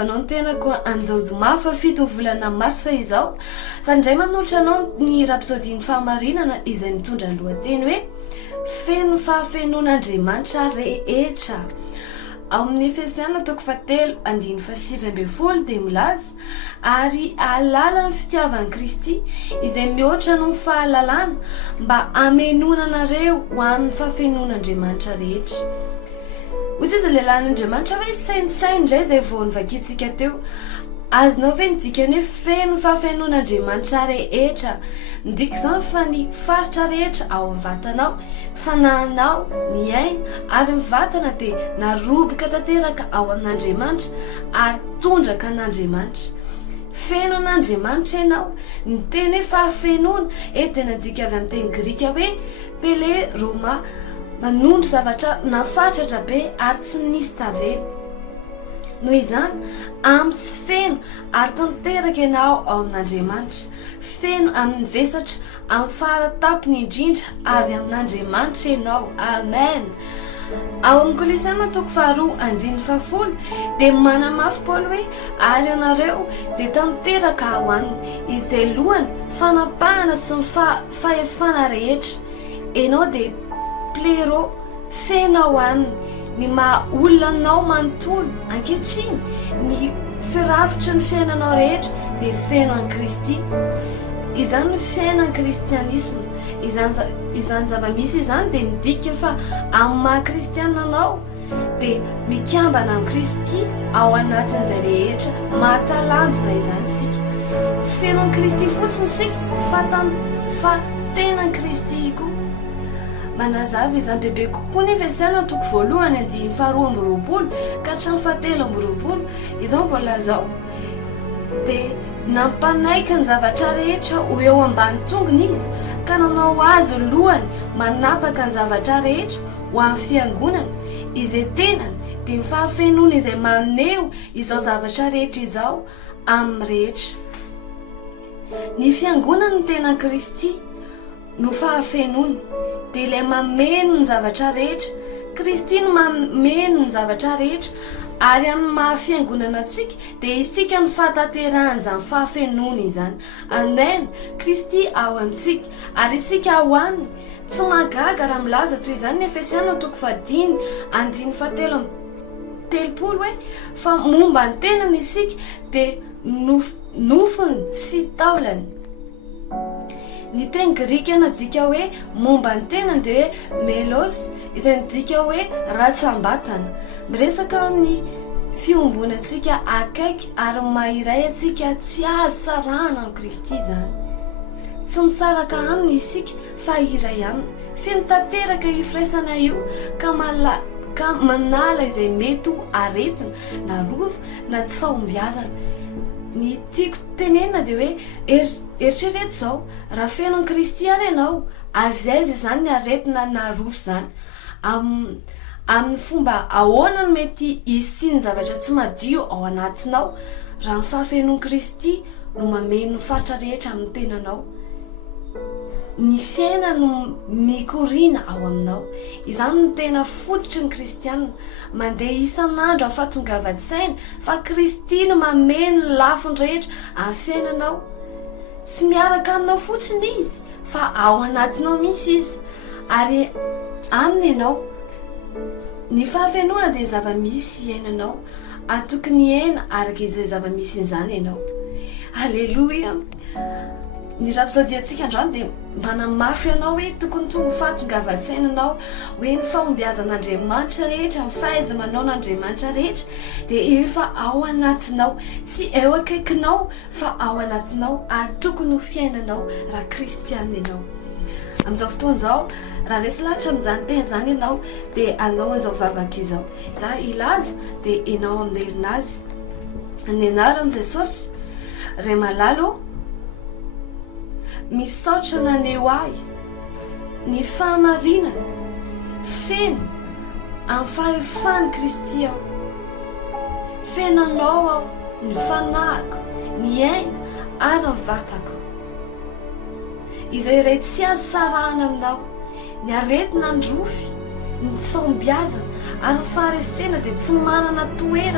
Anao ny tenako an'izao zoma fa 7 volana marsa izao fa indray manolotra anao ny rapsodiny fahamarinana izay mitondra ny lohateny hoe Feno Fahafenoan'Andriamanitra Rehetra. Ao amin'ny Efesiana 4:7-7 dia milaza ary alala ny fitiavan'i Kristy izay mihoatra noho ny fahalalana mba hamenonanareo ho amin'ny fahafenoan'Andriamanitra rehetra. Hoy izy lehilahin'Andriamanitra hoe sainisainy indray izay vao nivakiantsika teo. Azonao ve ny dikany hoe feno fahafenoan'Andriamanitra rehetra? Midika izany fa ny faritra rehetra ao amin'ny vatanao, fanahinao, ny aina ary ny vatana dia naroboka tanteraka ao amin'Andriamanitra ary tondraka an'Andriamanitra. Feno an'Andriamanitra ianao. Ny teny hoe fahafenoana dia nadika avy amin'ny teny grika hoe pele roma, manondro zavatra nafatratra be ary tsy nisy tavela. Noho izany, amin'ny tsy feno ary tanteraka ianao ao amin'Andriamanitra. Feno amin'ny vesatra, amin'ny faharatapony indrindra avy amin'Andriamanitra ianao. Amen. Ao amin'ny Kolosiana 2:2-10 dia manamafy Paoly hoe ary ianareo dia tanteraka ao aminy, izay lohany fanapahana sy ny fahefana rehetra. Ianao dia plero feno ao aminy, ny maha olona anao manontolo ankehitriny, ny firafitra ny fiainanao rehetra dia feno an'i Kristy. Izany ny fiainan'ny kristianisma. Izany zava-misy izany dia midika fa amin'ny maha-kristiana anao dia mikambana amin'ny Kristy ao anatin'izay rehetra mahatalanjona izany isika. Tsy feno an'i Kristy fotsiny isika fa tenan'i Kristy koa. Manazava izany bebe kokoa ny Efesiana 1:2-20 ka hatramin'ny 7:20 izao voalazao dia nampanaiky ny zavatra rehetra ho eo ambany tongony izy ka nanao azy lohany manapaka ny zavatra rehetra ho amin'ny fiangonana izay tenany dia ny fahafenoana izay maneho izao zavatra rehetra izao amin'ny rehetra. Ny fiangonana ny tenan'i Kristy no fahafenoana dia ilay mameno ny zavatra rehetra. Kristy no mameno ny zavatra rehetra ary amin'ny mahafiangonana antsika dia isika ny fahatanterahana izany fahafenoana izany. Amen. Kristy ao amintsika ary isika ao aminy. Tsy mahagaga raha milaza toy izany ny Efesiana 2:10-7 hoe fa momba ny tenany isika dia nofony sy taolany. Ny teny grika nadika hoe momba ny tenany dia hoe melos, izay midika hoe ratsambatana. Miresaka ny fiombonantsika akaiky ary mahiray antsika tsy azo sarahana amin'ny Kristy izany. Tsy misaraka aminy isika fa iray aminy. Feno tanteraka io firaisana io ka manala izay mety ho aretina na rova na tsy fahombiazana. Ny tiako tenena dia hoe eritrereto izao, raha feno an'i Kristy ary ianao, avy aiza izany ny aretina na rofo izany. Amin'ny fomba ahoana no mety hisy ny zavatra tsy madio ao anatinao raha ny fahafenoan'i Kristy no mameno ny faritra rehetra amin'ny tenanao. Ny fiaina no mikoriana ao aminao. Izany no tena fototry ny kristianina. Mandeha isan'andro amin'ny fahatongavan-tsaina fa Kristy no mameno ny lafiny rehetra amin'ny fiainanao. Tsy miaraka aminao fotsiny izy fa ao anatinao mihitsy izy ary aminy ianao. Ny fahafenoana dia zava-misy iainanao, atokony aina araka izay zava-misy izany ianao. Aleloia. Ny rapsodiantsika androany dia manamafy ianao hoe tokony tonga fahatongavan-tsainanao hoe ny fahombiazan'Andriamanitra rehetra, ny fahaiza-manao n'Andriamanitra rehetra dia efa ao anatinao, tsy eo akaikinao fa ao anatinao ary tokony ho fiainanao raha kristianina ianao. Amin'izao fotoana izao, raha resy lahatra amin'izany teny izany ianao dia anao an'izao vavaka izao. Za ilaza dia ianao amerina azy. Ny anaran'i Jesosy, ray malalo, misaotra naneo ahy ny fahamarinana, feno amin'ny fahefany Kristy aho. Feno anao aho, ny fanahiko, ny aina ary ny vatako. Izay iray tsy azo sarahana aminao, ny aretina ny rofy, ny tsy fahombiazana ary ny faharesena dia tsy manana toerana